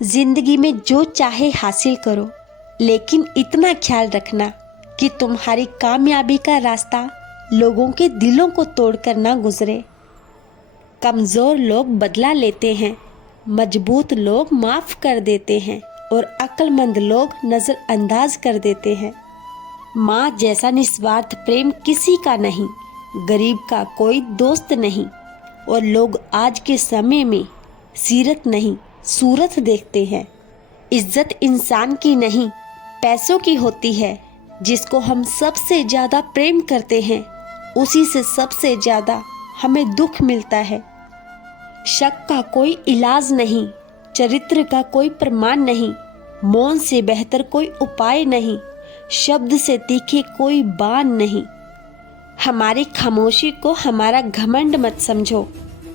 जिंदगी में जो चाहे हासिल करो, लेकिन इतना ख्याल रखना कि तुम्हारी कामयाबी का रास्ता लोगों के दिलों को तोड़कर ना गुजरे। कमज़ोर लोग बदला लेते हैं, मजबूत लोग माफ़ कर देते हैं और अक्लमंद लोग नज़रअंदाज कर देते हैं। माँ जैसा निस्वार्थ प्रेम किसी का नहीं, गरीब का कोई दोस्त नहीं। और लोग आज के समय में सीरत नहीं सूरत देखते हैं। इज्जत इंसान की नहीं पैसों की होती है। जिसको हम सबसे ज़्यादा प्रेम करते हैं उसी से सबसे ज़्यादा हमें दुख मिलता है। शक का कोई इलाज नहीं, चरित्र का कोई प्रमाण नहीं, मौन से बेहतर कोई उपाय नहीं, शब्द से तीखे कोई बाण नहीं। हमारी खामोशी को हमारा घमंड मत समझो,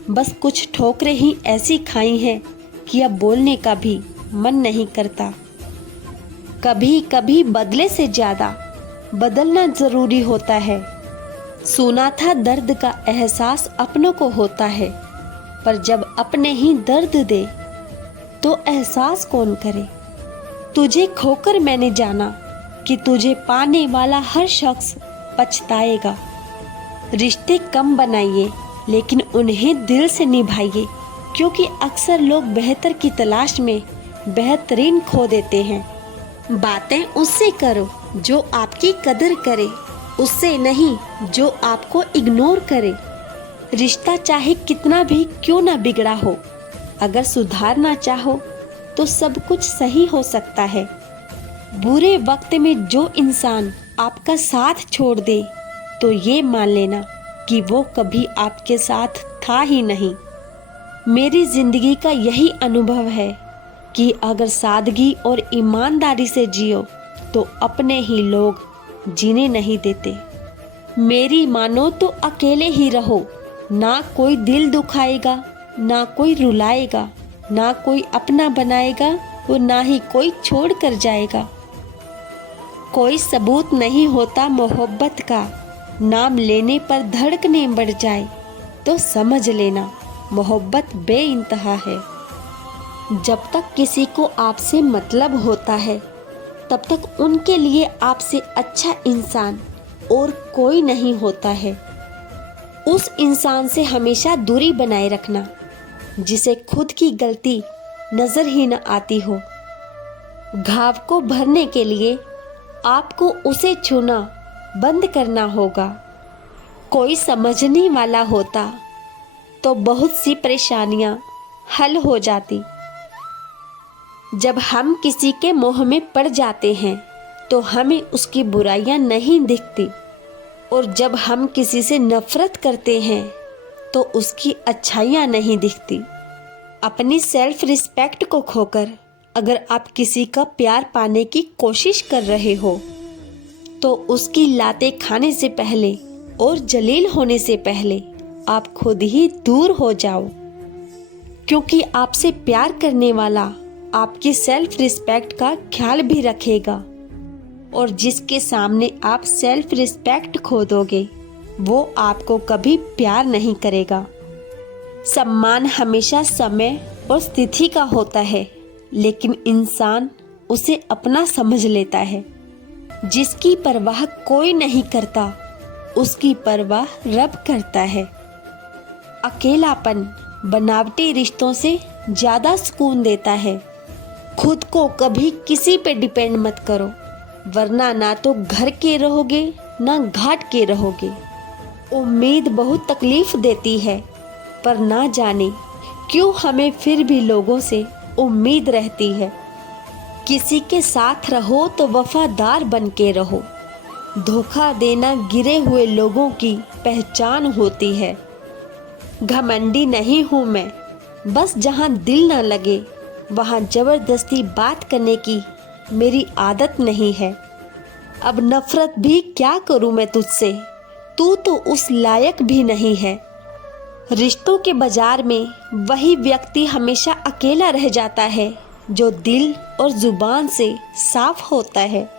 बस कुछ ठोकरें ही ऐसी खाई हैं कि अब बोलने का भी मन नहीं करता। कभी कभी बदले से ज्यादा बदलना जरूरी होता है। सुना था दर्द का एहसास अपनों को होता है, पर जब अपने ही दर्द दे तो एहसास कौन करे। तुझे खोकर मैंने जाना कि तुझे पाने वाला हर शख्स पछताएगा। रिश्ते कम बनाइए लेकिन उन्हें दिल से निभाइए, क्योंकि अक्सर लोग बेहतर की तलाश में बेहतरीन खो देते हैं। बातें उससे करो जो आपकी कदर करे, उससे नहीं जो आपको इग्नोर करे। रिश्ता चाहे कितना भी क्यों ना बिगड़ा हो, अगर सुधारना चाहो तो सब कुछ सही हो सकता है। बुरे वक्त में जो इंसान आपका साथ छोड़ दे तो ये मान लेना कि वो कभी आपके साथ था ही नहीं। मेरी जिंदगी का यही अनुभव है कि अगर सादगी और ईमानदारी से जियो तो अपने ही लोग जीने नहीं देते। मेरी मानो तो अकेले ही रहो, ना कोई दिल दुखाएगा, ना कोई रुलाएगा, ना कोई अपना बनाएगा और ना ही कोई छोड़ कर जाएगा। कोई सबूत नहीं होता मोहब्बत का, नाम लेने पर धड़कने बढ़ जाए तो समझ लेना मोहब्बत बेइंतहा है। जब तक किसी को आपसे मतलब होता है तब तक उनके लिए आपसे अच्छा इंसान और कोई नहीं होता है। उस इंसान से हमेशा दूरी बनाए रखना जिसे खुद की गलती नजर ही न आती हो। घाव को भरने के लिए आपको उसे छूना बंद करना होगा। कोई समझने वाला होता तो बहुत सी परेशानियां हल हो जाती। जब हम किसी के मोह में पड़ जाते हैं तो हमें उसकी बुराइयां नहीं दिखती, और जब हम किसी से नफरत करते हैं तो उसकी अच्छाइयां नहीं दिखती। अपनी सेल्फ रिस्पेक्ट को खोकर अगर आप किसी का प्यार पाने की कोशिश कर रहे हो तो उसकी लातें खाने से पहले और जलील होने से पहले आप खुद ही दूर हो जाओ, क्योंकि आपसे प्यार करने वाला आपकी सेल्फ रिस्पेक्ट का ख्याल भी रखेगा, और जिसके सामने आप सेल्फ रिस्पेक्ट खो दोगे वो आपको कभी प्यार नहीं करेगा। सम्मान हमेशा समय और स्थिति का होता है, लेकिन इंसान उसे अपना समझ लेता है। जिसकी परवाह कोई नहीं करता उसकी परवाह रब करता है। अकेलापन बनावटी रिश्तों से ज्यादा सुकून देता है। खुद को कभी किसी पे डिपेंड मत करो, वरना ना तो घर के रहोगे ना घाट के रहोगे। उम्मीद बहुत तकलीफ देती है, पर ना जाने क्यों हमें फिर भी लोगों से उम्मीद रहती है। किसी के साथ रहो तो वफादार बन के रहो। धोखा देना गिरे हुए लोगों की पहचान होती है। घमंडी नहीं हूँ मैं, बस जहाँ दिल ना लगे वहाँ जबरदस्ती बात करने की मेरी आदत नहीं है। अब नफरत भी क्या करूँ मैं तुझसे, तू तो उस लायक भी नहीं है। रिश्तों के बाजार में वही व्यक्ति हमेशा अकेला रह जाता है जो दिल और जुबान से साफ होता है,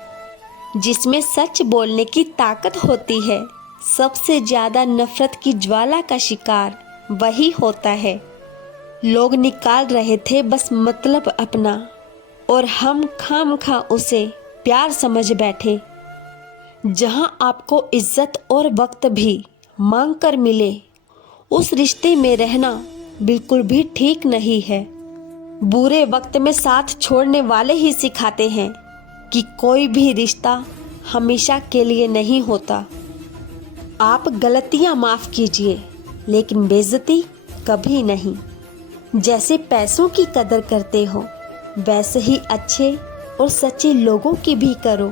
जिसमें सच बोलने की ताकत होती है। सबसे ज्यादा नफरत की ज्वाला का शिकार वही होता है। लोग निकाल रहे थे बस मतलब अपना, और हम खामखा उसे प्यार समझ बैठे। जहां आपको इज्जत और वक्त भी मांग कर मिले, उस रिश्ते में रहना बिल्कुल भी ठीक नहीं है। बुरे वक्त में साथ छोड़ने वाले ही सिखाते हैं कि कोई भी रिश्ता हमेशा के लिए नहीं होता। आप गलतियां माफ कीजिए, लेकिन बेइज्जती कभी नहीं। जैसे पैसों की कदर करते हो, वैसे ही अच्छे और सच्चे लोगों की भी करो।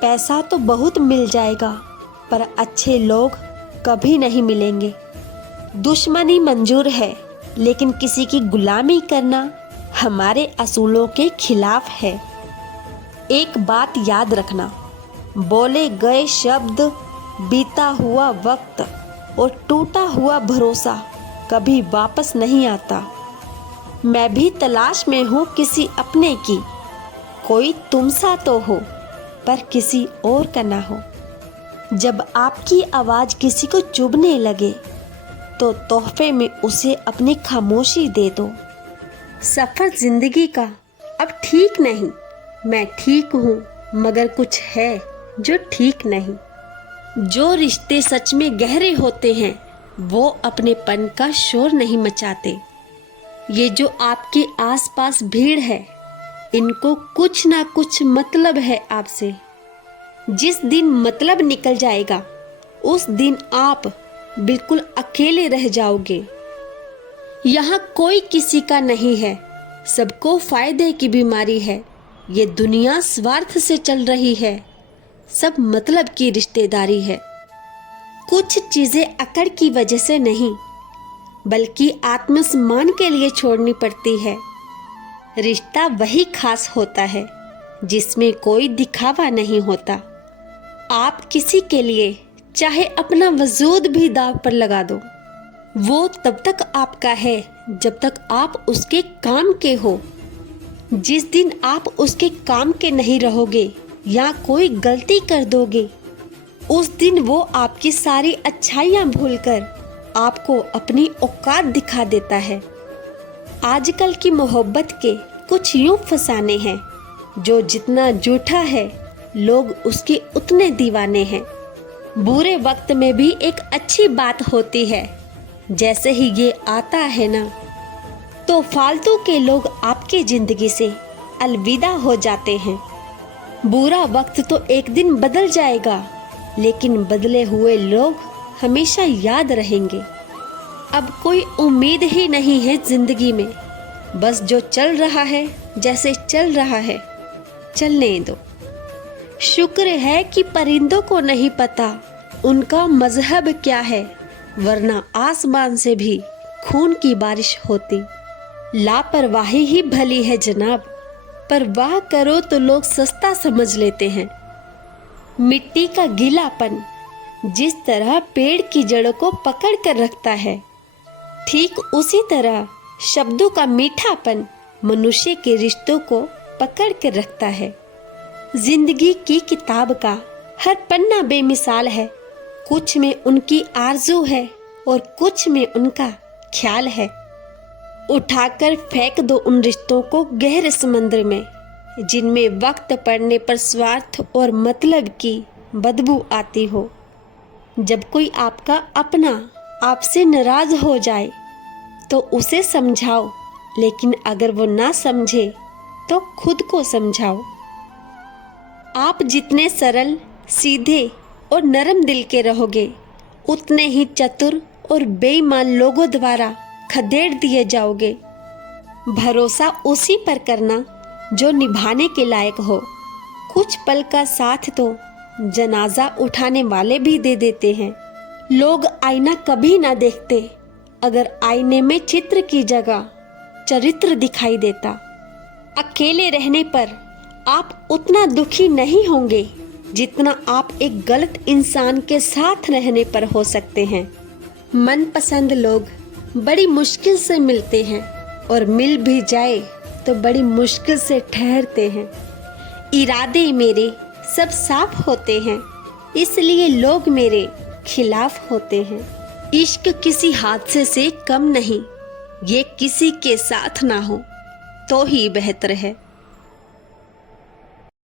पैसा तो बहुत मिल जाएगा, पर अच्छे लोग कभी नहीं मिलेंगे। दुश्मनी मंजूर है, लेकिन किसी की गुलामी करना हमारे असूलों के खिलाफ है। एक बात याद रखना, बोले गए शब्द, बीता हुआ वक्त और टूटा हुआ भरोसा कभी वापस नहीं आता। मैं भी तलाश में हूँ किसी अपने की, कोई तुम सा तो हो पर किसी और का ना हो। जब आपकी आवाज़ किसी को चुभने लगे, तो तोहफे में उसे अपनी खामोशी दे दो। सफ़र जिंदगी का अब ठीक नहीं, मैं ठीक हूँ मगर कुछ है जो ठीक नहीं। जो रिश्ते सच में गहरे होते हैं, वो अपनेपन का शोर नहीं मचाते। ये जो आपके आसपास भीड़ है, इनको कुछ ना कुछ मतलब है आपसे। जिस दिन मतलब निकल जाएगा, उस दिन आप बिल्कुल अकेले रह जाओगे। यहाँ कोई किसी का नहीं है, सबको फायदे की बीमारी है। ये दुनिया स्वार्थ से चल रही है, सब मतलब की रिश्तेदारी है। कुछ चीजें अकड़ की वजह से नहीं, बल्कि आत्मसम्मान के लिए छोड़नी पड़ती है। रिश्ता वही खास होता है जिसमें कोई दिखावा नहीं होता। आप किसी के लिए चाहे अपना वजूद भी दांव पर लगा दो, वो तब तक आपका है जब तक आप उसके काम के हो। जिस दिन आप उसके काम के नहीं रहोगे या कोई गलती कर दोगे, उस दिन वो आपकी सारी अच्छाइयाँ भूलकर आपको अपनी औकात दिखा देता है। आजकल की मोहब्बत के कुछ यूं फसाने हैं, जो जितना झूठा है लोग उसके उतने दीवाने हैं। बुरे वक्त में भी एक अच्छी बात होती है, जैसे ही ये आता है ना, तो फालतू के लोग आपकी जिंदगी से अलविदा हो जाते हैं। बुरा वक्त तो एक दिन बदल जाएगा, लेकिन बदले हुए लोग हमेशा याद रहेंगे। अब कोई उम्मीद ही नहीं है जिंदगी में, बस जो चल रहा है जैसे चल रहा है चलने दो। शुक्र है कि परिंदों को नहीं पता उनका मजहब क्या है, वरना आसमान से भी खून की बारिश होती। लापरवाही ही भली है जनाब, परवाह करो तो लोग सस्ता समझ लेते हैं। मिट्टी का गीलापन जिस तरह पेड़ की जड़ों को पकड़ कर रखता है, ठीक उसी तरह शब्दों का मीठापन मनुष्य के रिश्तों को पकड़ कर रखता है। जिंदगी की किताब का हर पन्ना बेमिसाल है, कुछ में उनकी आरज़ू है और कुछ में उनका ख्याल है। उठाकर फेंक दो उन रिश्तों को गहरे समंदर में, जिनमें वक्त पड़ने पर स्वार्थ और मतलब की बदबू आती हो। जब कोई आपका अपना आपसे नाराज हो जाए तो उसे समझाओ, लेकिन अगर वो ना समझे तो खुद को समझाओ। आप जितने सरल, सीधे और नरम दिल के रहोगे, उतने ही चतुर और बेईमान लोगों द्वारा खदेड़ दिए जाओगे। भरोसा उसी पर करना जो निभाने के लायक हो। कुछ पल का साथ तो जनाजा उठाने वाले भी दे देते हैं। लोग आईना कभी ना देखते, अगर आईने में चित्र की जगह चरित्र दिखाई देता। अकेले रहने पर आप उतना दुखी नहीं होंगे जितना आप एक गलत इंसान के साथ रहने पर हो सकते हैं। मनपसंद लोग बड़ी मुश्किल से मिलते हैं, और मिल भी जाए तो बड़ी मुश्किल से ठहरते हैं। इरादे मेरे सब साफ होते हैं, इसलिए लोग मेरे खिलाफ होते हैं। इश्क किसी हादसे से कम नहीं, ये किसी के साथ ना हो तो ही बेहतर है।